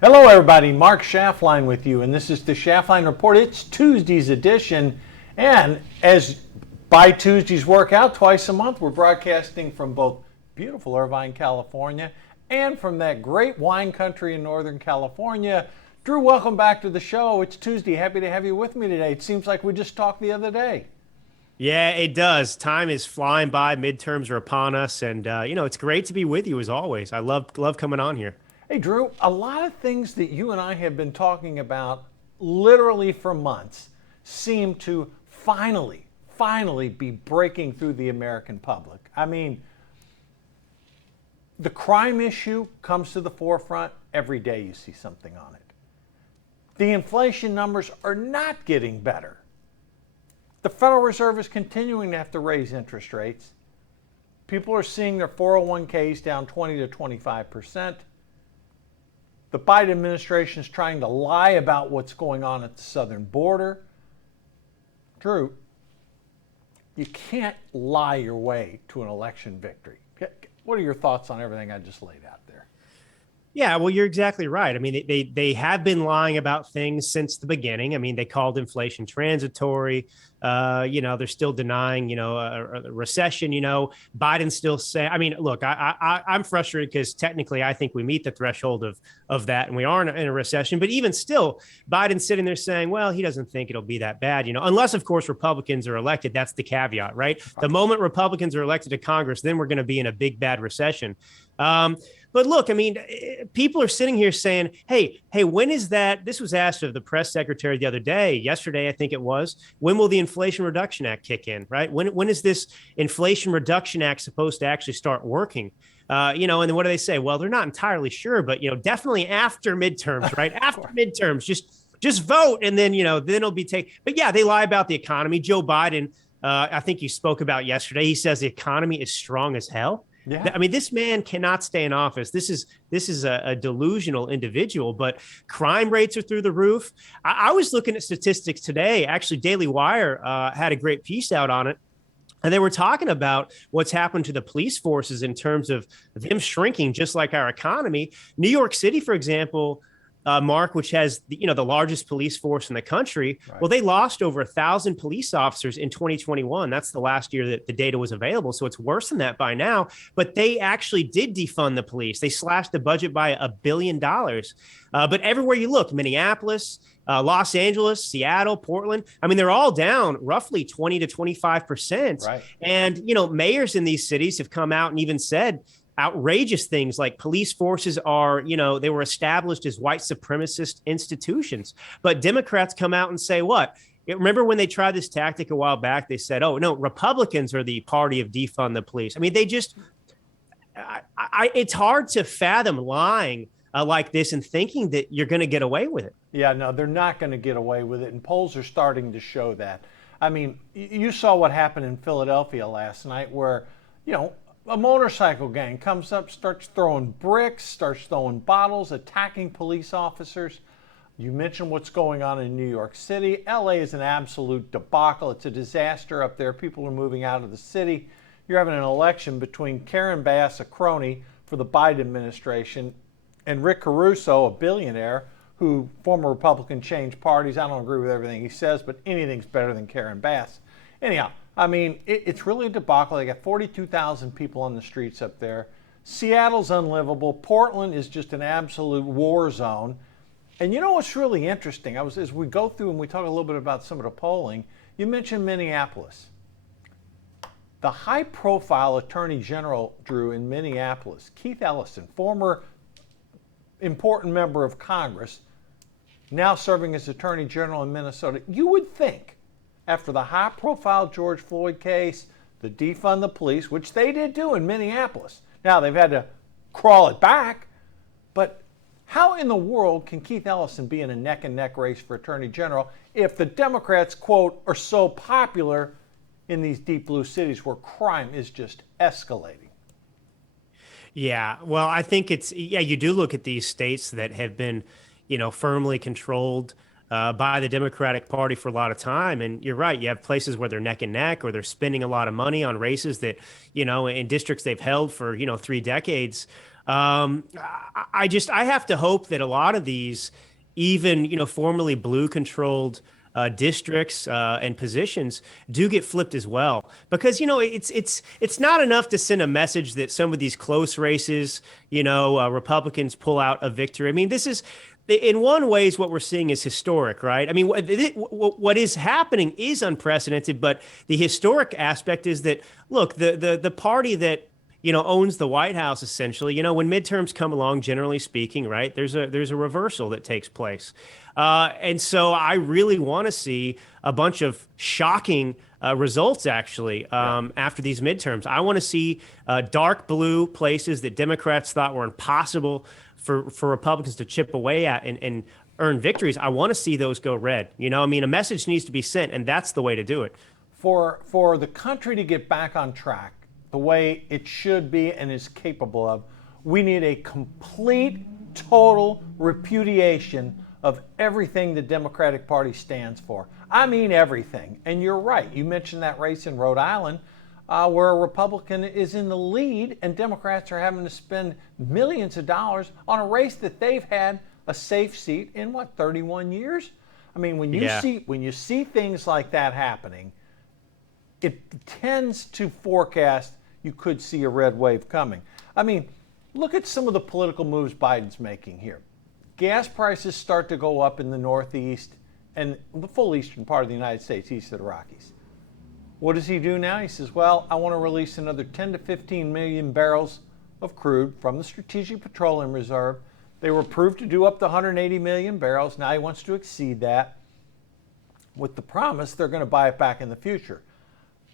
Hello everybody, Mark Schaftlein with you, and this is the Schaftlein Report. It's Tuesday's edition, and as by Tuesdays work out twice a month, we're broadcasting from both beautiful Irvine, California, and from that great wine country in Northern California. Drew, welcome back to the show. It's Tuesday. Happy to have you with me today. It seems like we just talked the other day. Yeah, it does. Time is flying by. Midterms are upon us, and it's great to be with you as always. I love coming on here. Hey, Drew, a lot of things that you and I have been talking about literally for months seem to finally be breaking through the American public. I mean, the crime issue comes to the forefront. Every day you see something on it. The inflation numbers are not getting better. The Federal Reserve is continuing to have to raise interest rates. People are seeing their 401ks down 20 to 25%. The Biden administration is trying to lie about what's going on at the southern border. Drew, you can't lie your way to an election victory. What are your thoughts on everything I just laid out there? Yeah, well, you're exactly right. I mean, they have been lying about things since the beginning. I mean, they called inflation transitory. They're still denying, a recession. Biden's still saying. I mean, look, I'm frustrated because technically, I think we meet the threshold of that, and we are in a recession. But even still, Biden's sitting there saying, well, he doesn't think it'll be that bad. Unless of course Republicans are elected. That's the caveat, right? The moment Republicans are elected to Congress, then we're going to be in a big bad recession. But look, I mean, people are sitting here saying, hey, when is that? This was asked of the press secretary the other day, yesterday, I think it was. When will the Inflation Reduction Act kick in, right? When is this Inflation Reduction Act supposed to actually start working? And then what do they say? Well, they're not entirely sure, but, definitely after midterms, right? After midterms, just vote. And then, then it'll be taken. But yeah, they lie about the economy. Joe Biden, I think you spoke about yesterday. He says the economy is strong as hell. Yeah. I mean, this man cannot stay in office. This is a delusional individual, but crime rates are through the roof. I was looking at statistics today. Actually, Daily Wire had a great piece out on it. And they were talking about what's happened to the police forces in terms of them shrinking, just like our economy. New York City, for example, Mark, which has the largest police force in the country. Right. Well, they lost over 1,000 police officers in 2021. That's the last year that the data was available. So it's worse than that by now. But they actually did defund the police. They slashed the budget by $1 billion. But everywhere you look, Minneapolis, Los Angeles, Seattle, Portland, I mean, they're all down roughly 20 to 25%. Right. And, mayors in these cities have come out and even said outrageous things like police forces are, they were established as white supremacist institutions. But Democrats come out and say what? Remember when they tried this tactic a while back? They said, oh, no, Republicans are the party of defund the police. I mean, they just it's hard to fathom lying like this and thinking that you're going to get away with it. Yeah, no, they're not going to get away with it. And polls are starting to show that. I mean, you saw what happened in Philadelphia last night where, a motorcycle gang comes up, starts throwing bricks, starts throwing bottles, attacking police officers. You mentioned what's going on in New York City. LA is an absolute debacle. It's a disaster up there. People are moving out of the city. You're having an election between Karen Bass, a crony for the Biden administration, and Rick Caruso, a billionaire, who former Republican changed parties. I don't agree with everything he says, but anything's better than Karen Bass. Anyhow, I mean, it's really a debacle. They got 42,000 people on the streets up there. Seattle's unlivable. Portland is just an absolute war zone. And you know what's really interesting? As we go through and we talk a little bit about some of the polling, you mentioned Minneapolis. The high-profile Attorney General, Drew, in Minneapolis, Keith Ellison, former important member of Congress, now serving as Attorney General in Minnesota. You would think, after the high-profile George Floyd case, the defund the police, which they did do in Minneapolis. Now, they've had to crawl it back, but how in the world can Keith Ellison be in a neck-and-neck race for Attorney General if the Democrats, quote, are so popular in these deep blue cities where crime is just escalating? Yeah, well, I think you do look at these states that have been, firmly controlled by the Democratic Party for a lot of time. And you're right, you have places where they're neck and neck, or they're spending a lot of money on races that, in districts they've held for, 3 decades. I have to hope that a lot of these, even, formerly blue controlled districts and positions do get flipped as well, because it's not enough to send a message that some of these close races, Republicans pull out a victory. I mean, this is, in one ways, what we're seeing is historic, right? I mean, what is happening is unprecedented, but the historic aspect is that, look, the party that owns the White House, essentially, when midterms come along, generally speaking, right, there's a reversal that takes place. And so I really want to see a bunch of shocking results, actually, after these midterms. I want to see dark blue places that Democrats thought were impossible for Republicans to chip away at and earn victories. I want to see those go red. I mean, a message needs to be sent, and that's the way to do it. For the country to get back on track the way it should be and is capable of, we need a complete, total repudiation of everything the Democratic Party stands for. I mean everything. And you're right. You mentioned that race in Rhode Island where a Republican is in the lead and Democrats are having to spend millions of dollars on a race that they've had a safe seat in, 31 years? I mean, when you see things like that happening, it tends to forecast you could see a red wave coming. I mean, look at some of the political moves Biden's making here. Gas prices start to go up in the Northeast and the full eastern part of the United States, east of the Rockies. What does he do now? He says, well, I want to release another 10 to 15 million barrels of crude from the Strategic Petroleum Reserve. They were approved to do up to 180 million barrels. Now he wants to exceed that with the promise they're going to buy it back in the future.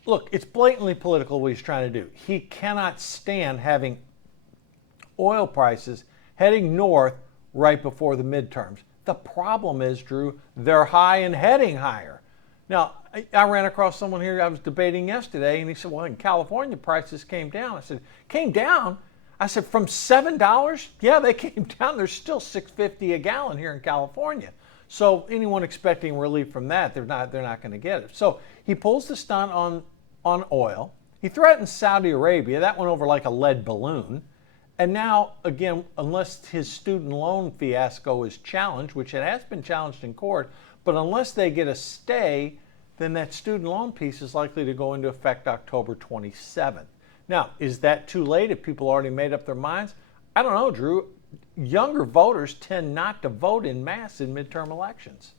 Look, it's blatantly political what he's trying to do. He cannot stand having oil prices heading north right before the midterms. The problem is, Drew, they're high and heading higher. Now, I ran across someone here I was debating yesterday, and he said, well, in California, prices came down. I said, came down? I said, from $7? Yeah, they came down. They're still $6.50 a gallon here in California. So anyone expecting relief from that, they're not going to get it. So he pulls the stunt on oil. He threatens Saudi Arabia. That went over like a lead balloon. And now, again, unless his student loan fiasco is challenged, which it has been challenged in court, but unless they get a stay, then that student loan piece is likely to go into effect October 27th. Now, is that too late if people already made up their minds? I don't know, Drew. Younger voters tend not to vote in mass in midterm elections.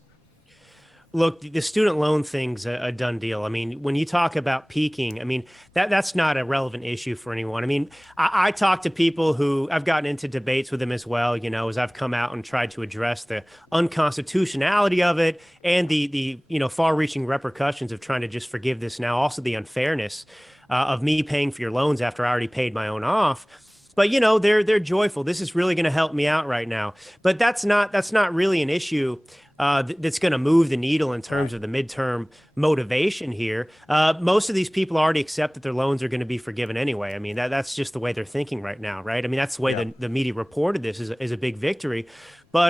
Look, the student loan thing's a done deal. I mean, when you talk about peaking, I mean, that's not a relevant issue for anyone. I mean, I talk to people who I've gotten into debates with them as well, as I've come out and tried to address the unconstitutionality of it and the far-reaching repercussions of trying to just forgive this now. Also, the unfairness of me paying for your loans after I already paid my own off. But they're joyful. This is really going to help me out right now. But that's not really an issue that's going to move the needle in terms of the midterm motivation here. Most of these people already accept that their loans are going to be forgiven anyway. I mean, that's just the way they're thinking right now, right? I mean, that's the way the media reported this is a big victory. But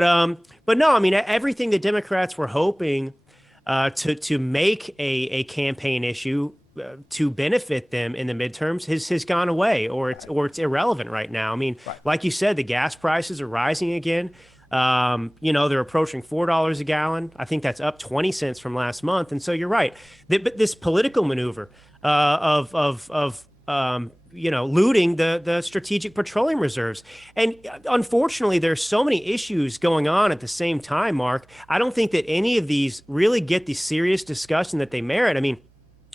no, I mean, everything the Democrats were hoping to make a campaign issue to benefit them in the midterms has gone away, or it's irrelevant right now. I mean, like you said, the gas prices are rising again. They're approaching $4 a gallon. I think that's up 20 cents from last month. And so you're right. But this political maneuver of looting the strategic petroleum reserves. And unfortunately, there's so many issues going on at the same time, Mark. I don't think that any of these really get the serious discussion that they merit. I mean,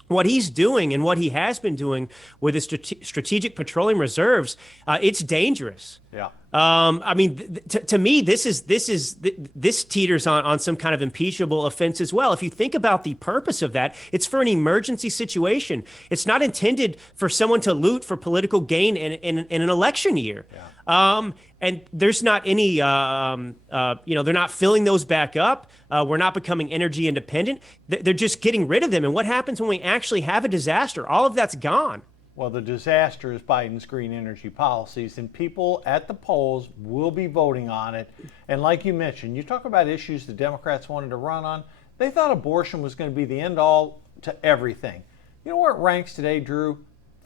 what he's doing and what he has been doing with the strategic petroleum reserves, it's dangerous. Yeah. I mean, to me, this teeters on some kind of impeachable offense as well. If you think about the purpose of that, it's for an emergency situation. It's not intended for someone to loot for political gain in an election year. Yeah. And there's not any, they're not filling those back up. We're not becoming energy independent. They're just getting rid of them. And what happens when we actually have a disaster? All of that's gone. Well, the disaster is Biden's green energy policies, and people at the polls will be voting on it. And like you mentioned, you talk about issues the Democrats wanted to run on. They thought abortion was going to be the end all to everything. You know where it ranks today, Drew?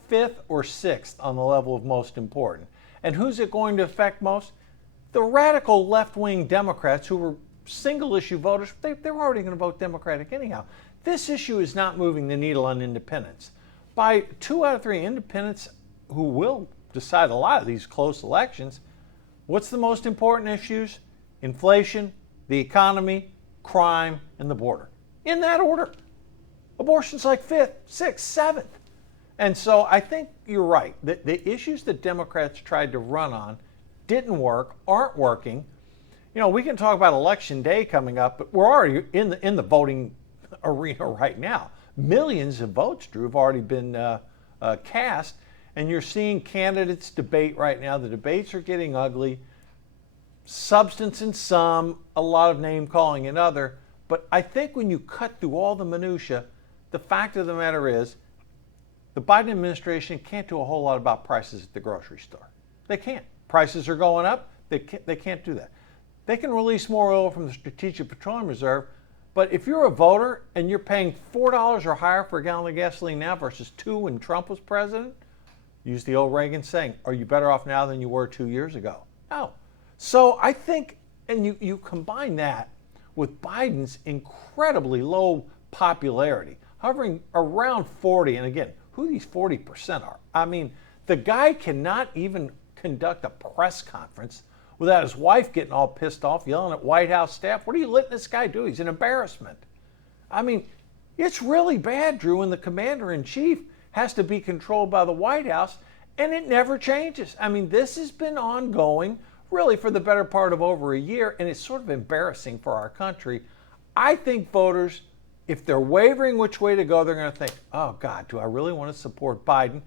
Fifth or sixth on the level of most important. And who's it going to affect most? The radical left-wing Democrats who were single-issue voters. They're already going to vote Democratic anyhow. This issue is not moving the needle on independents. By 2 out of 3 independents who will decide a lot of these close elections, what's the most important issues? Inflation, the economy, crime, and the border. In that order. Abortion's like 5th, 6th, 7th. And so I think you're right. The issues that Democrats tried to run on didn't work, aren't working. You know, we can talk about Election Day coming up, but we're already in the voting arena right now. Millions of votes, Drew, have already been cast, and you're seeing candidates debate right now. The debates are getting ugly. Substance in some, a lot of name calling in other. But I think when you cut through all the minutia, the fact of the matter is the Biden administration can't do a whole lot about prices at the grocery store. They can't. Prices are going up. They can't do that. They can release more oil from the Strategic Petroleum Reserve, but if you're a voter and you're paying $4 or higher for a gallon of gasoline now versus $2 when Trump was president, use the old Reagan saying, are you better off now than you were 2 years ago? No. So I think, and you combine that with Biden's incredibly low popularity, hovering around 40, and again, who these 40% are. I mean, the guy cannot even conduct a press conference without his wife getting all pissed off, yelling at White House staff. What are you letting this guy do? He's an embarrassment. I mean, it's really bad, Drew, when the commander-in-chief has to be controlled by the White House, and it never changes. I mean, this has been ongoing really for the better part of over a year, and it's sort of embarrassing for our country. I think voters, if they're wavering which way to go, they're going to think, oh, God, do I really want to support Biden?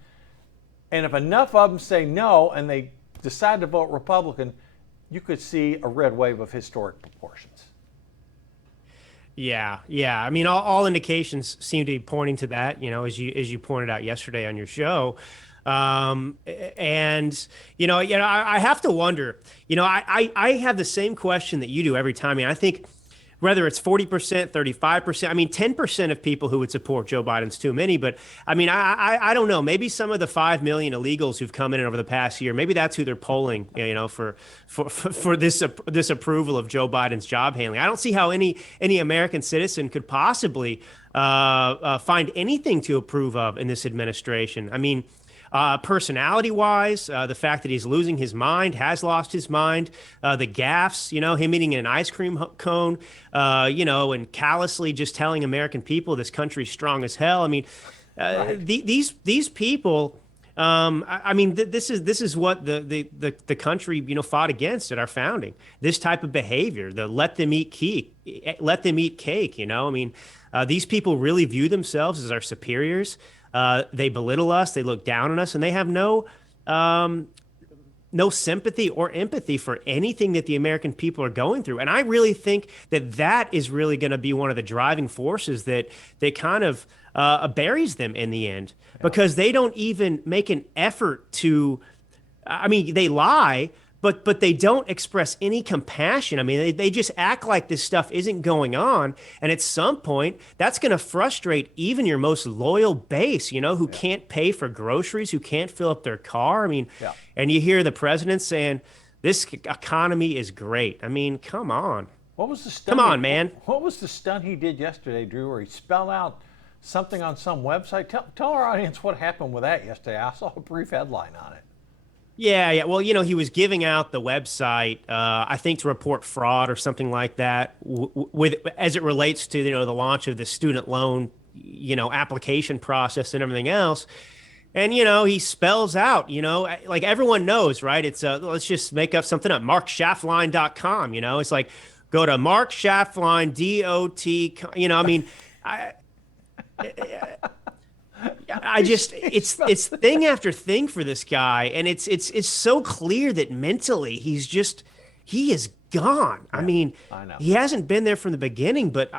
And if enough of them say no and they decide to vote Republican, you could see a red wave of historic proportions. Yeah. I mean, all indications seem to be pointing to that, you know, as you pointed out yesterday on your show. And, I have to wonder, I have the same question that you do every time. I mean, I think whether it's 40%, 35%, I mean, 10% of people who would support Joe Biden's too many. But I mean, I don't know. Maybe some of the 5 million illegals who've come in over the past year, maybe that's who they're polling, for this approval of Joe Biden's job handling. I don't see how any American citizen could possibly find anything to approve of in this administration. I mean, personality-wise, the fact that he's losing his mind, has lost his mind, the gaffes, him eating an ice cream cone, and callously just telling American people this country's strong as hell. I mean, right. These people. This is what the country fought against at our founding. This type of behavior, the let them eat cake. I mean, these people really view themselves as our superiors. They belittle us, they look down on us, and they have no sympathy or empathy for anything that the American people are going through. And I really think that is really going to be one of the driving forces that kind of buries them in the end, because they don't even make an effort to, they lie, but they don't express any compassion. I mean, they just act like this stuff isn't going on. And at some point, that's going to frustrate even your most loyal base, who can't pay for groceries, who can't fill up their car. I mean, and you hear the president saying, this economy is great. I mean, come on. What was the stunt? Come on, man. What was the stunt he did yesterday, Drew, where he spelled out something on some website? Tell our audience what happened with that yesterday. I saw a brief headline on it. Yeah. Well, he was giving out the website, I think, to report fraud or something like that, with as it relates to the launch of the student loan, application process and everything else. And he spells out, like everyone knows, right? It's let's just make up something up. MarkSchaftlein.com. It's like go to Mark Schaftlein, DOT. I just it's thing after thing for this guy, and it's so clear that mentally he is gone. Yeah, I mean, I know. He hasn't been there from the beginning, but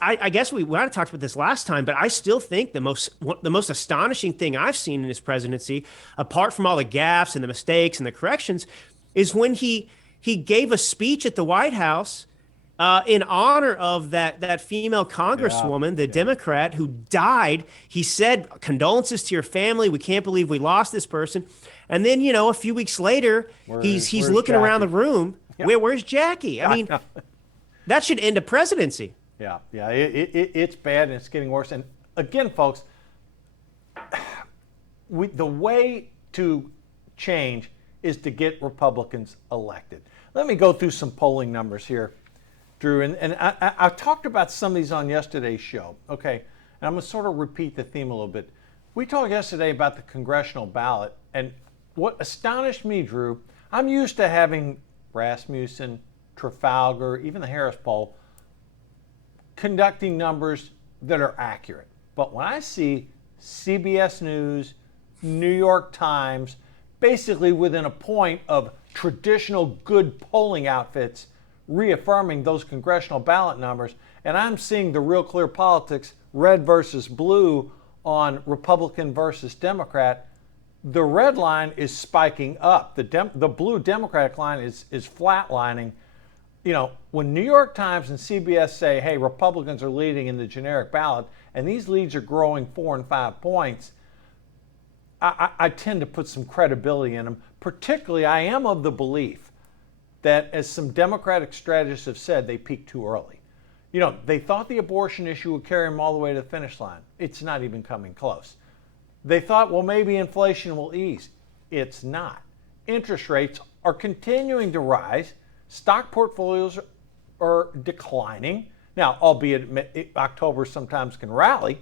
I guess we might have talked about this last time, but I still think the most astonishing thing I've seen in his presidency, apart from all the gaffes and the mistakes and the corrections, is when he gave a speech at the White House in honor of that female Yeah, congresswoman, the yeah. Democrat who died. He said, "Condolences to your family. We can't believe we lost this person." And then, a few weeks later, he's Where's looking around the Jackie? room. Yeah, Where's Jackie? I I mean, know. that should end a presidency. Yeah, yeah. It's bad and it's getting worse. And again, folks, the way to change is to get Republicans elected. Let me go through some polling numbers here, Drew. And I talked about some of these on yesterday's show, okay? And I'm going to sort of repeat the theme a little bit. We talked yesterday about the congressional ballot, and what astonished me, Drew, I'm used to having Rasmussen, Trafalgar, even the Harris poll, conducting numbers that are accurate. But when I see CBS News, New York Times, basically within a point of traditional good polling outfits reaffirming those congressional ballot numbers, and I'm seeing the Real Clear Politics red versus blue on Republican versus Democrat, the red line is spiking up. The blue Democratic line is flatlining. When New York Times and CBS say, hey, Republicans are leading in the generic ballot, and these leads are growing 4 and 5 points, I tend to put some credibility in them. Particularly, I am of the belief that, as some Democratic strategists have said, they peaked too early. They thought the abortion issue would carry them all the way to the finish line. It's not even coming close. They thought, well, maybe inflation will ease. It's not. Interest rates are continuing to rise. Stock portfolios are declining. Now, albeit October sometimes can rally,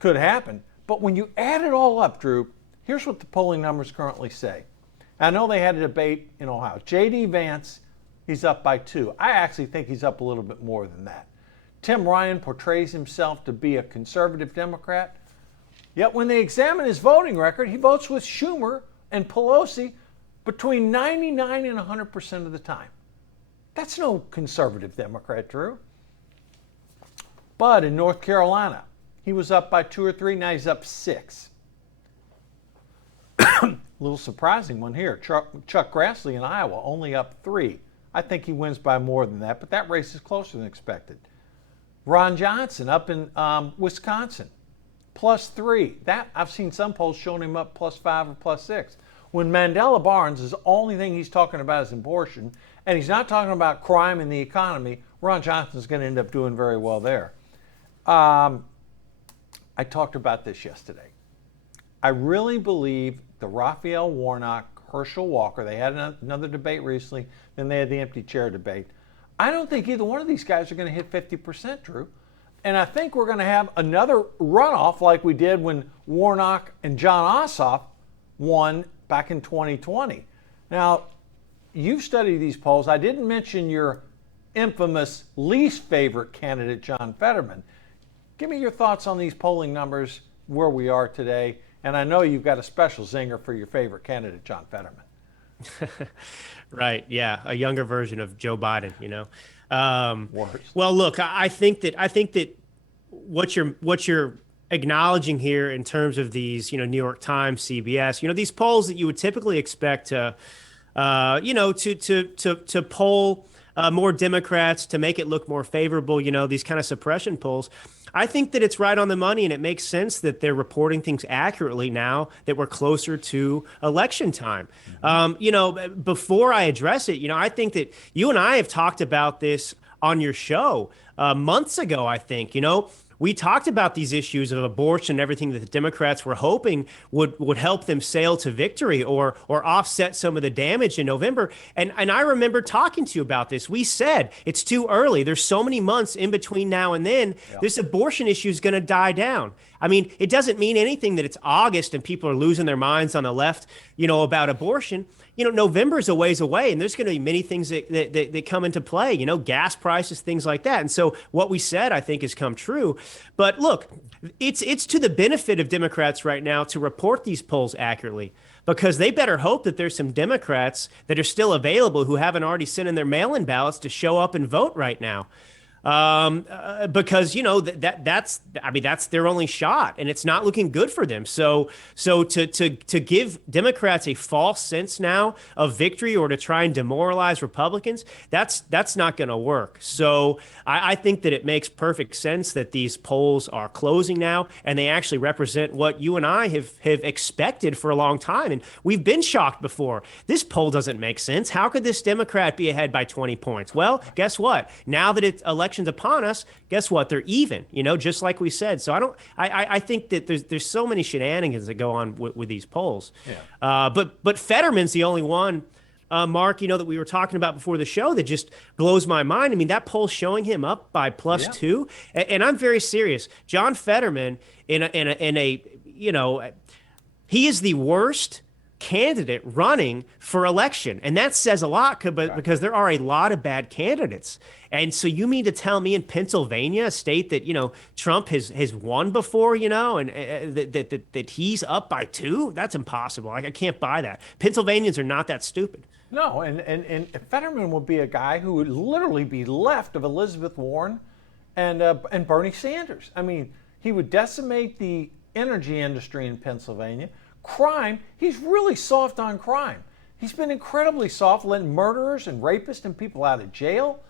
could happen. But when you add it all up, Drew, here's what the polling numbers currently say. I know they had a debate in Ohio. J.D. Vance, he's up by 2. I actually think he's up a little bit more than that. Tim Ryan portrays himself to be a conservative Democrat. Yet when they examine his voting record, he votes with Schumer and Pelosi between 99 and 100% of the time. That's no conservative Democrat, Drew. But in North Carolina, he was up by 2 or 3. Now he's up 6. A little surprising one here. Chuck Grassley in Iowa only up 3. I think he wins by more than that, but that race is closer than expected. Ron Johnson up in Wisconsin, +3. That I've seen some polls showing him up +5 or +6. When Mandela Barnes is the only thing he's talking about is abortion, and he's not talking about crime in the economy, Ron Johnson's going to end up doing very well there. I talked about this yesterday. I really believe the Raphael Warnock, Herschel Walker, they had another debate recently, then they had the empty chair debate. I don't think either one of these guys are going to hit 50%, Drew. And I think we're going to have another runoff like we did when Warnock and John Ossoff won back in 2020. Now, you've studied these polls. I didn't mention your infamous least favorite candidate, John Fetterman. Give me your thoughts on these polling numbers, where we are today. And I know you've got a special zinger for your favorite candidate, John Fetterman. Right. Yeah. A younger version of Joe Biden. Worse. Well, look, I think that what you're acknowledging here in terms of these, New York Times, CBS, these polls that you would typically expect to poll more Democrats to make it look more favorable, these kind of suppression polls. I think that it's right on the money, and it makes sense that they're reporting things accurately now that we're closer to election time. Before I address it, I think that you and I have talked about this on your show months ago, I think. We talked about these issues of abortion and everything that the Democrats were hoping would help them sail to victory or offset some of the damage in November. And I remember talking to you about this. We said it's too early. There's so many months in between now and then. Yeah. This abortion issue is going to die down. I mean, it doesn't mean anything that it's August and people are losing their minds on the left, about abortion. November is a ways away, and there's going to be many things that come into play, gas prices, things like that. And so what we said, I think, has come true. But look, it's to the benefit of Democrats right now to report these polls accurately, because they better hope that there's some Democrats that are still available who haven't already sent in their mail-in ballots to show up and vote right now. because that's I mean that's their only shot, and it's not looking good for them. So to give Democrats a false sense now of victory or to try and demoralize Republicans, that's not going to work. So I think that it makes perfect sense that these polls are closing now, and they actually represent what you and I have expected for a long time, and we've been shocked before. This poll doesn't make sense. How could this Democrat be ahead by 20 points? Well, guess what? Now that it's elections upon us, guess what? They're even, just like we said. So I think that there's so many shenanigans that go on with these polls. Yeah. But Fetterman's the only one, Mark, that we were talking about before the show that just blows my mind. I mean, that poll's showing him up by +2, and I'm very serious. John Fetterman in a he is the worst candidate running for election, and that says a lot because there are a lot of bad candidates. And so you mean to tell me in Pennsylvania, a state that Trump has won before, and that he's up by 2? That's impossible. I can't buy that. Pennsylvanians are not that stupid. No, and Fetterman would be a guy who would literally be left of Elizabeth Warren and Bernie Sanders. I mean, he would decimate the energy industry in Pennsylvania. Crime, he's really soft on crime. He's been incredibly soft, letting murderers and rapists and people out of jail,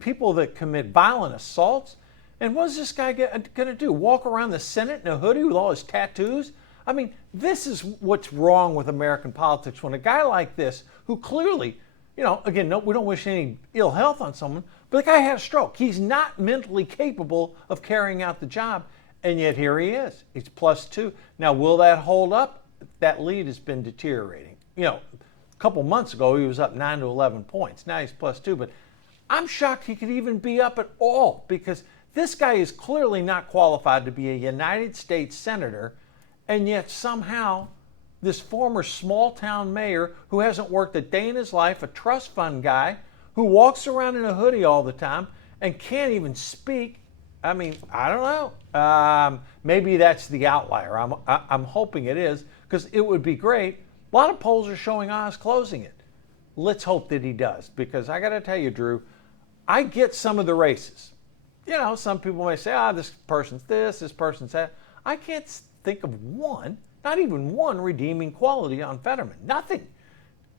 people that commit violent assaults. And what is this guy going to do? Walk around the Senate in a hoodie with all his tattoos? I mean, this is what's wrong with American politics. When a guy like this, who clearly, again, no, we don't wish any ill health on someone, but the guy had a stroke. He's not mentally capable of carrying out the job. And yet here he is. He's +2. Now, will that hold up? That lead has been deteriorating. A couple months ago, he was up 9 to 11 points. Now he's +2. But I'm shocked he could even be up at all, because this guy is clearly not qualified to be a United States senator. And yet somehow this former small town mayor who hasn't worked a day in his life, a trust fund guy who walks around in a hoodie all the time and can't even speak. I mean, I don't know. Maybe that's the outlier. I'm hoping it is, because it would be great. A lot of polls are showing Oz closing it. Let's hope that he does, because I got to tell you, Drew, I get some of the races. Some people may say, this person's this person's that. I can't think of one, not even one redeeming quality on Fetterman. Nothing.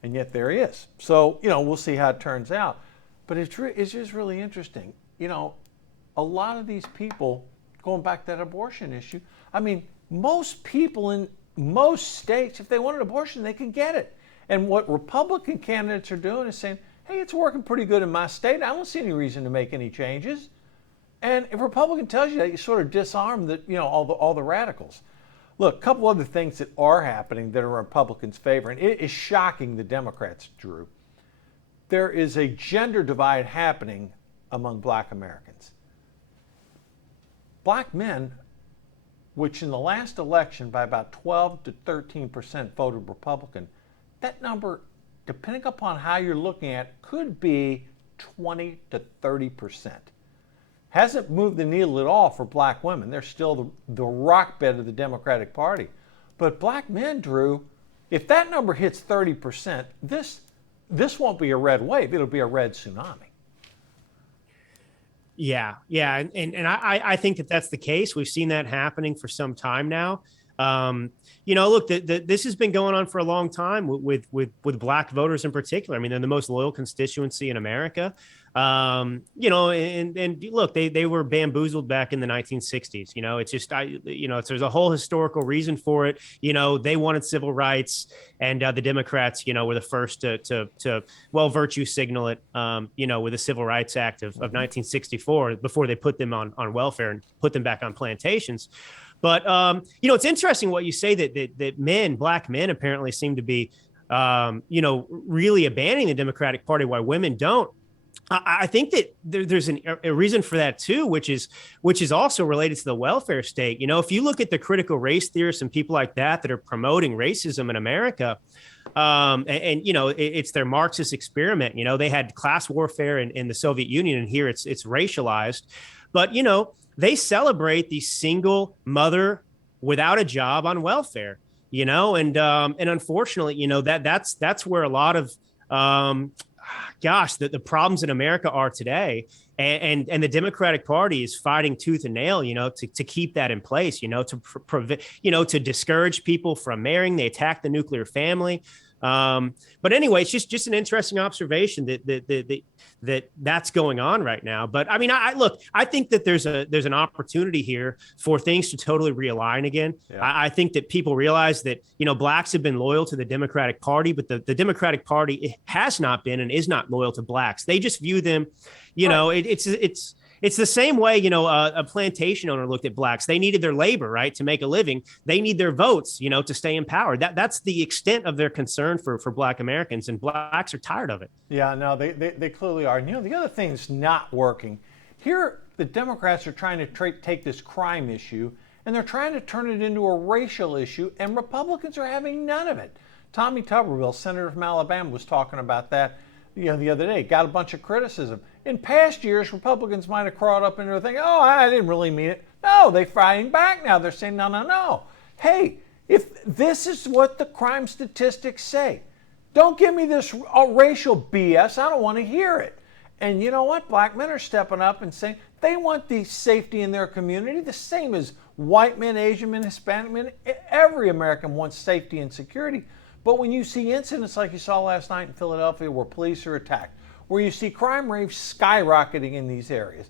And yet there he is. So, we'll see how it turns out. But it's just really interesting. A lot of these people, going back to that abortion issue, I mean, most people in most states, if they want an abortion, they can get it. And what Republican candidates are doing is saying, hey, it's working pretty good in my state. I don't see any reason to make any changes. And if a Republican tells you that, you sort of disarm all the radicals. Look, a couple other things that are happening that are in Republicans' favor, and it is shocking the Democrats, Drew. There is a gender divide happening among Black Americans. Black men, which in the last election by about 12 to 13% voted Republican, that number, depending upon how you're looking at it, could be 20 to 30%. Hasn't moved the needle at all for black women. They're still the rock bed of the Democratic Party. But black men, Drew, if that number hits 30%, this won't be a red wave. It'll be a red tsunami. Yeah. And I think that that's the case. We've seen that happening for some time now. Look, this has been going on for a long time with black voters in particular. I mean, they're the most loyal constituency in America. And look, they were bamboozled back in the 1960s. It's just, there's a whole historical reason for it. They wanted civil rights, and the Democrats, were the first to virtue signal it, with the Civil Rights Act of 1964 before they put them on welfare and put them back on plantations. But, it's interesting what you say that black men apparently seem to be, really abandoning the Democratic Party while women don't. I think that there's a reason for that too, which is also related to the welfare state. If you look at the critical race theorists and people like that are promoting racism in America, it's their Marxist experiment. They had class warfare in the Soviet Union, and here it's racialized. But they celebrate the single mother without a job on welfare. And unfortunately, that's where a lot of the problems in America are today. and the Democratic Party is fighting tooth and nail, to keep that in place, to prevent, to discourage people from marrying. They attack the nuclear family. But anyway, it's just an interesting observation that's going on right now. But I mean, I think that there's an opportunity here for things to totally realign again. Yeah. I think that people realize that, blacks have been loyal to the Democratic Party, but the Democratic Party has not been and is not loyal to blacks. They just view them, it's the same way, a plantation owner looked at blacks. They needed their labor, right, to make a living. They need their votes, to stay in power. That's the extent of their concern for black Americans, and blacks are tired of it. Yeah, no, they clearly are. And, the other thing that's not working here, the Democrats are trying to take this crime issue and they're trying to turn it into a racial issue, and Republicans are having none of it. Tommy Tuberville, senator from Alabama, was talking about that the other day. Got a bunch of criticism. In past years, Republicans might have crawled up into a thing, oh, I didn't really mean it. No, they're fighting back now. They're saying, no. Hey, if this is what the crime statistics say, don't give me this racial BS. I don't want to hear it. And you know what? Black men are stepping up and saying they want the safety in their community, the same as white men, Asian men, Hispanic men. Every American wants safety and security. But when you see incidents like you saw last night in Philadelphia where police are attacked, where you see crime rates skyrocketing in these areas,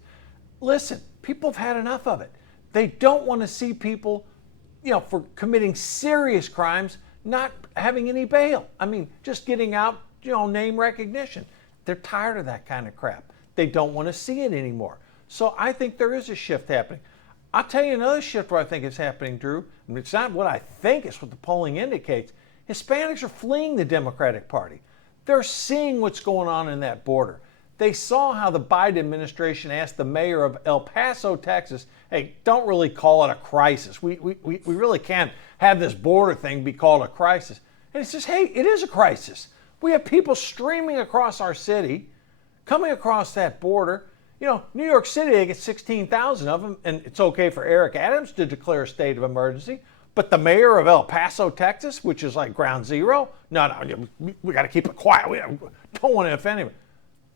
listen, people have had enough of it. They don't want to see people, for committing serious crimes, not having any bail. I mean, just getting out, name recognition. They're tired of that kind of crap. They don't want to see it anymore. So I think there is a shift happening. I'll tell you another shift where I think is happening, Drew. I mean, it's not what I think, it's what the polling indicates. Hispanics are fleeing the Democratic Party. They're seeing what's going on in that border. They saw how the Biden administration asked the mayor of El Paso, Texas, hey, don't really call it a crisis. We really can't have this border thing be called a crisis. And he says, hey, it is a crisis. We have people streaming across our city, coming across that border. New York City, they get 16,000 of them, and it's okay for Eric Adams to declare a state of emergency. But the mayor of El Paso, Texas, which is like ground zero, no, we got to keep it quiet. We don't want to offend him.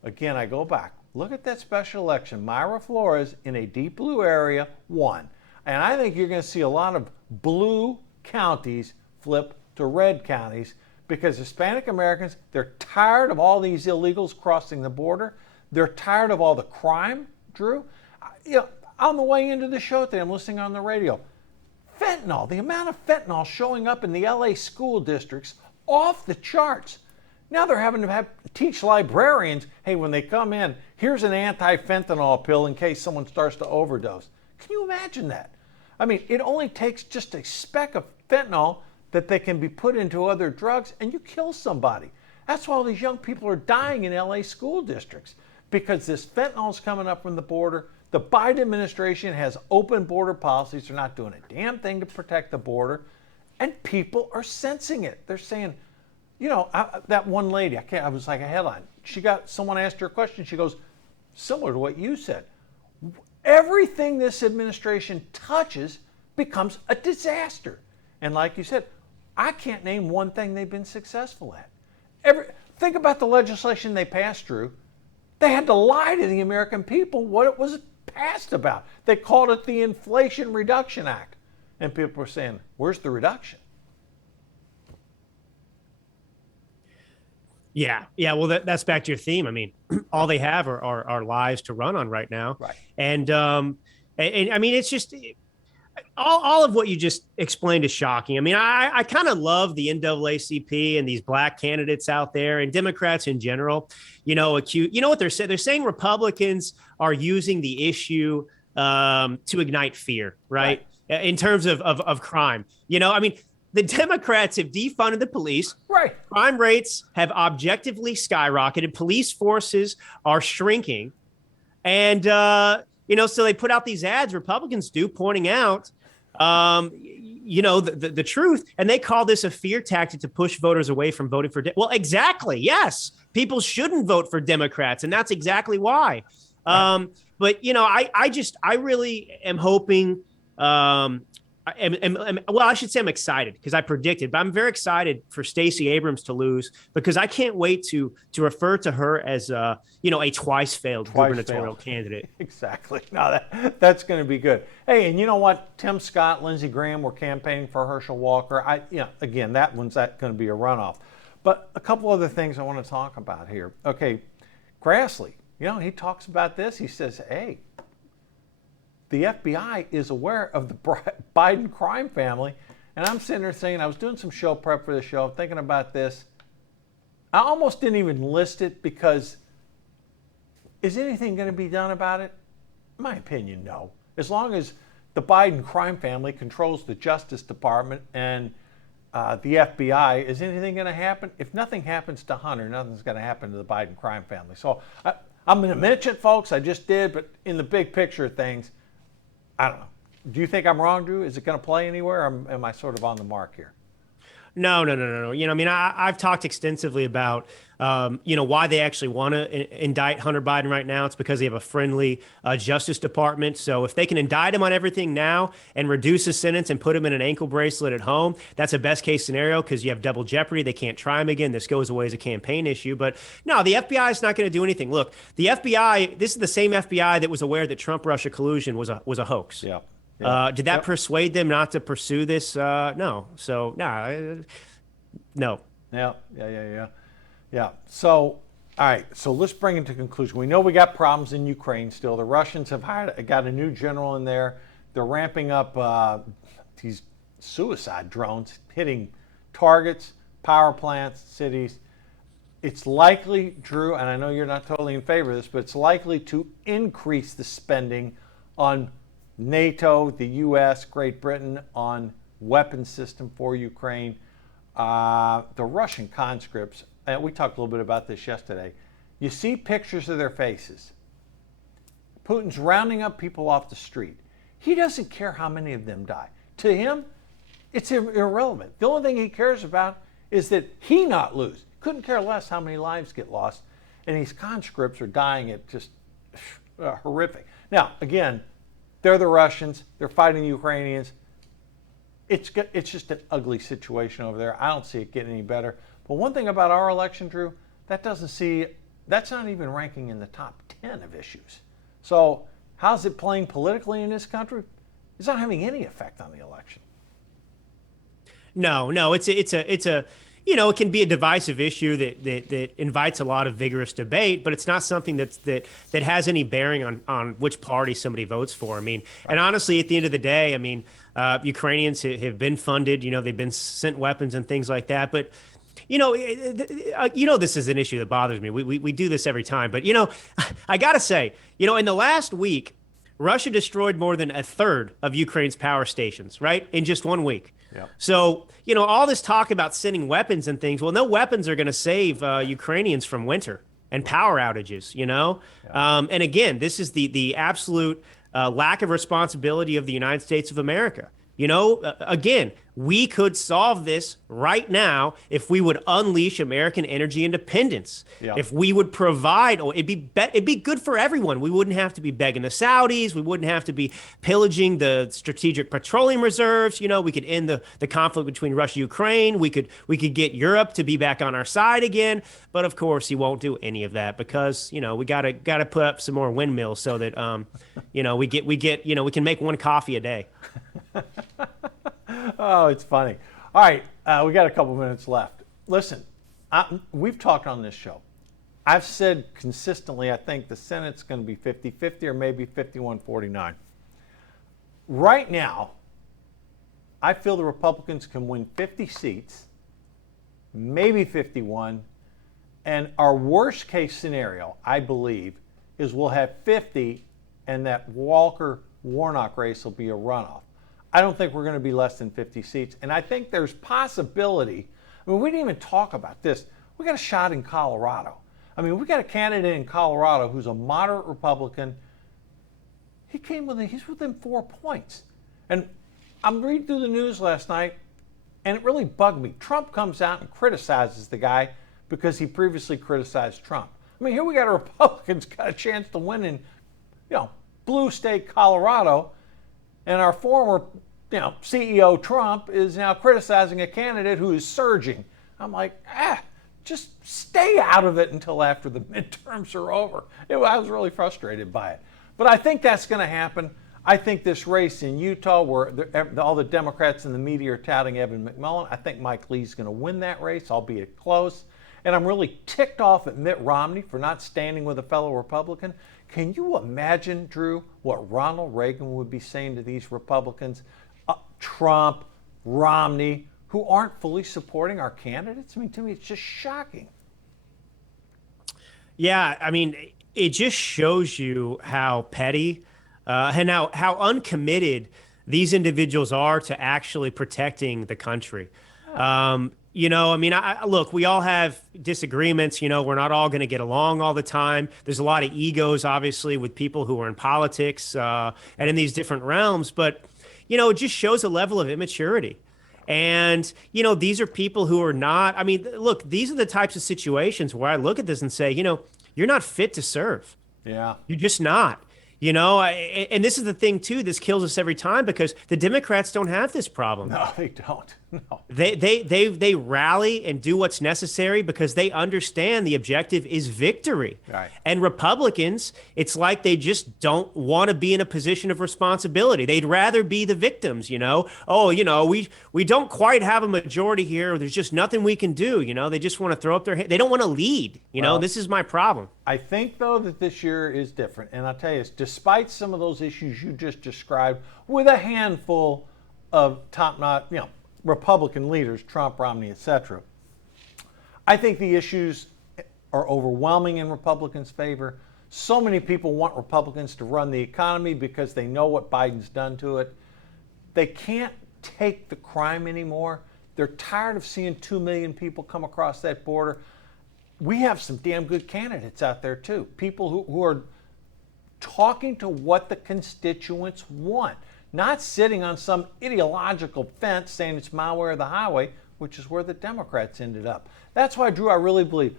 Again, I go back. Look at that special election. Myra Flores in a deep blue area won. And I think you're going to see a lot of blue counties flip to red counties because Hispanic Americans, they're tired of all these illegals crossing the border. They're tired of all the crime, Drew. On the way into the show today, I'm listening on the radio. Fentanyl, the amount of fentanyl showing up in the LA school districts, off the charts. Now they're having to teach librarians, hey, when they come in, here's an anti-fentanyl pill in case someone starts to overdose. Can you imagine that? I mean, it only takes just a speck of fentanyl that they can be put into other drugs and you kill somebody. That's why all these young people are dying in LA school districts, because this fentanyl is coming up from the border. The Biden administration has open border policies. They're not doing a damn thing to protect the border. And people are sensing it. They're saying, that one lady, I was like a headline. Someone asked her a question. She goes, similar to what you said. Everything this administration touches becomes a disaster. And like you said, I can't name one thing they've been successful at. Think about the legislation they passed, Drew. They had to lie to the American people what it was passed about. They called it the Inflation Reduction Act. And people were saying, where's the reduction? Yeah. Well, that's back to your theme. I mean, all they have are lies to run on right now. Right. And I mean, it's just all of what you just explained is shocking. I mean, I kind of love the NAACP and these black candidates out there and Democrats in general, what they're saying? They're saying Republicans are using the issue to ignite fear, right? In terms of crime. I mean, the Democrats have defunded the police. Right. Crime rates have objectively skyrocketed. Police forces are shrinking. And, so they put out these ads, Republicans do, pointing out, the truth. And they call this a fear tactic to push voters away from voting for. Well, exactly. Yes. People shouldn't vote for Democrats. And that's exactly why. Right. But, I really am hoping Well, I should say I'm excited because I predicted, but I'm very excited for Stacey Abrams to lose because I can't wait to refer to her as a twice failed gubernatorial candidate. Exactly. No, that's going to be good. Hey, and you know what? Tim Scott, Lindsey Graham were campaigning for Herschel Walker. Again, that one's going to be a runoff. But a couple other things I want to talk about here. Okay, Grassley, he talks about this. He says, hey, the FBI is aware of the Biden crime family. And I'm sitting there thinking, I was doing some show prep for the show, thinking about this. I almost didn't even list it because is anything going to be done about it? In my opinion, no. As long as the Biden crime family controls the Justice Department and the FBI, is anything going to happen? If nothing happens to Hunter, nothing's going to happen to the Biden crime family. So I'm going to mention it, folks. I just did, but in the big picture of things, I don't know. Do you think I'm wrong, Drew? Is it going to play anywhere, or am I sort of on the mark here? No. I've talked extensively about, why they actually want to indict Hunter Biden right now. It's because they have a friendly Justice Department. So if they can indict him on everything now and reduce his sentence and put him in an ankle bracelet at home, that's a best case scenario because you have double jeopardy. They can't try him again. This goes away as a campaign issue. But no, the FBI is not going to do anything. Look, the FBI, this is the same FBI that was aware that Trump-Russia collusion was a hoax. Yeah. Did that persuade them not to pursue this? No. So, no. Yeah. So, all right. So let's bring it to conclusion. We know we got problems in Ukraine still. The Russians have got a new general in there. They're ramping up these suicide drones hitting targets, power plants, cities. It's likely, Drew, and I know you're not totally in favor of this, but it's likely to increase the spending on NATO, the U.S., Great Britain on weapons system for Ukraine. The Russian conscripts, and we talked a little bit about this yesterday, you see pictures of their faces. Putin's rounding up people off the street. He doesn't care how many of them die. To him, it's irrelevant. The only thing he cares about is that he not lose. Couldn't care less how many lives get lost. And these conscripts are dying at just horrific. Now, again, they're the Russians. They're fighting the Ukrainians. It's just an ugly situation over there. I don't see it getting any better. But one thing about our election, Drew, that's not even ranking in the top 10 of issues. So how's it playing politically in this country? It's not having any effect on the election. No, it's a it can be a divisive issue that invites a lot of vigorous debate, but it's not something that has any bearing on which party somebody votes for. I mean, and honestly, at the end of the day, I mean, Ukrainians have been funded. They've been sent weapons and things like that. But this is an issue that bothers me. We do this every time. But I gotta say, in the last week, Russia destroyed more than a third of Ukraine's power stations, right, in just 1 week. Yep. So, all this talk about sending weapons and things, well, no weapons are going to save Ukrainians from winter and power outages, Yeah. And again, this is the absolute lack of responsibility of the United States of America. Again, we could solve this right now if we would unleash American energy independence. Yeah. If we would provide, it'd be good for everyone. We wouldn't have to be begging the Saudis. We wouldn't have to be pillaging the strategic petroleum reserves. We could end the conflict between Russia and Ukraine. We could get Europe to be back on our side again. But of course, he won't do any of that because we gotta put up some more windmills so that we can make one coffee a day. Oh, it's funny. All right, we got a couple minutes left. Listen, we've talked on this show. I've said consistently I think the Senate's going to be 50-50 or maybe 51-49. Right now, I feel the Republicans can win 50 seats, maybe 51, and our worst case scenario, I believe, is we'll have 50 and that Walker-Warnock race will be a runoff. I don't think we're going to be less than 50 seats. And I think there's possibility. I mean, we didn't even talk about this. We got a shot in Colorado. I mean, we got a candidate in Colorado who's a moderate Republican. He's within 4 points. And I'm reading through the news last night, and it really bugged me. Trump comes out and criticizes the guy because he previously criticized Trump. I mean, here we got a Republican's got a chance to win in, blue state Colorado, and our former CEO Trump is now criticizing a candidate who is surging. I'm like, just stay out of it until after the midterms are over. I was really frustrated by it. But I think that's going to happen. I think this race in Utah, where all the Democrats and the media are touting Evan McMullin, I think Mike Lee's going to win that race, albeit close. And I'm really ticked off at Mitt Romney for not standing with a fellow Republican. Can you imagine, Drew, what Ronald Reagan would be saying to these Republicans, Trump, Romney, who aren't fully supporting our candidates? I mean, to me, it's just shocking. Yeah, I mean, it just shows you how petty and how uncommitted these individuals are to actually protecting the country. I mean, look, we all have disagreements. We're not all going to get along all the time. There's a lot of egos, obviously, with people who are in politics and in these different realms. But, it just shows a level of immaturity. And, these are people who are not, I mean, look, these are the types of situations where I look at this and say, you're not fit to serve. Yeah. You're just not. And this is the thing too. This kills us every time because the Democrats don't have this problem. No, they don't. No. They rally and do what's necessary because they understand the objective is victory. Right. And Republicans, it's like they just don't want to be in a position of responsibility. They'd rather be the victims. We don't quite have a majority here. There's just nothing we can do. They just want to throw up their hand. They don't want to lead. This is my problem. I think, though, that this year is different. And I'll tell you, despite some of those issues you just described, with a handful of top-notch, Republican leaders, Trump, Romney, etc., I think the issues are overwhelming in Republicans' favor. So many people want Republicans to run the economy because they know what Biden's done to it. They can't take the crime anymore. They're tired of seeing 2 million people come across that border. We have some damn good candidates out there, too. People who are talking to what the constituents want, not sitting on some ideological fence saying it's my way or the highway, which is where the Democrats ended up. That's why, Drew, I really believe,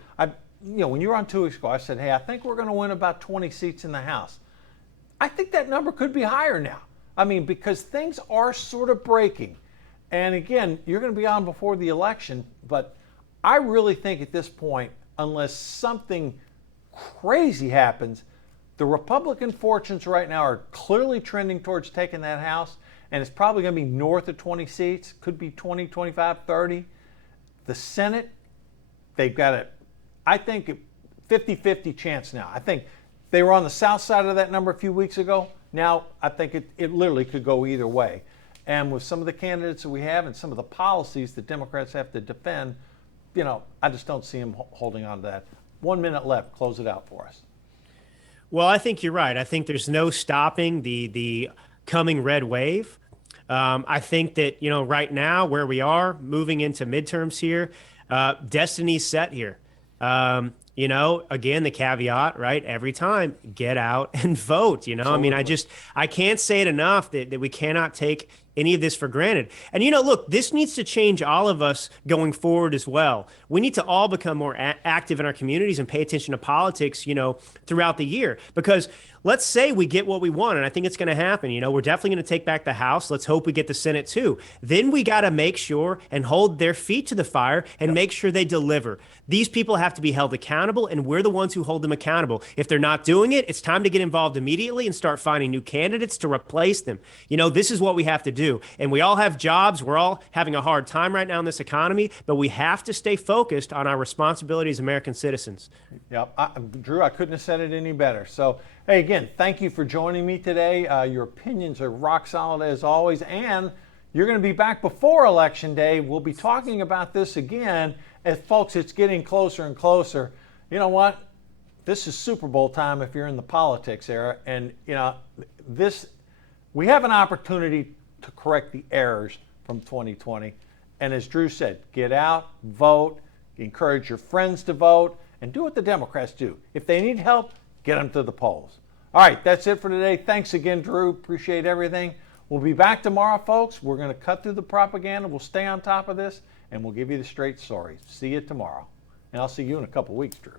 when you were on 2 weeks ago, I said, hey, I think we're going to win about 20 seats in the House. I think that number could be higher now. I mean, because things are sort of breaking. And again, you're going to be on before the election, but I really think at this point, unless something crazy happens, the Republican fortunes right now are clearly trending towards taking that House, and it's probably going to be north of 20 seats, could be 20, 25, 30. The Senate, they've got a, I think, 50-50 chance now. I think they were on the south side of that number a few weeks ago. Now, I think it literally could go either way. And with some of the candidates that we have and some of the policies that Democrats have to defend, I just don't see them holding on to that. 1 minute left. Close it out for us. Well, I think you're right. I think there's no stopping the coming red wave. I think that, right now where we are moving into midterms here, destiny's set here. Again, the caveat, right? Every time, get out and vote. I mean, I can't say it enough that we cannot take any of this for granted. And, look, this needs to change all of us going forward as well. We need to all become more active in our communities and pay attention to politics, throughout the year. Because let's say we get what we want, and I think it's going to happen. We're definitely going to take back the House. Let's hope we get the Senate too. Then we got to make sure and hold their feet to the fire and make sure they deliver. These people have to be held accountable, and we're the ones who hold them accountable. If they're not doing it, it's time to get involved immediately and start finding new candidates to replace them. This is what we have to do. And we all have jobs. We're all having a hard time right now in this economy, but we have to stay focused on our responsibility as American citizens. Yep. Drew, I couldn't have said it any better. So, hey, again, thank you for joining me today. Your opinions are rock solid as always, and you're going to be back before Election Day. We'll be talking about this again as, folks, it's getting closer and closer. You know what? This is Super Bowl time if you're in the politics era, and, we have an opportunity to correct the errors from 2020. And as Drew said, get out, vote, encourage your friends to vote, and do what the Democrats do. If they need help, get them to the polls. All right, that's it for today. Thanks again, Drew. Appreciate everything. We'll be back tomorrow, folks. We're going to cut through the propaganda. We'll stay on top of this, and we'll give you the straight story. See you tomorrow. And I'll see you in a couple weeks, Drew.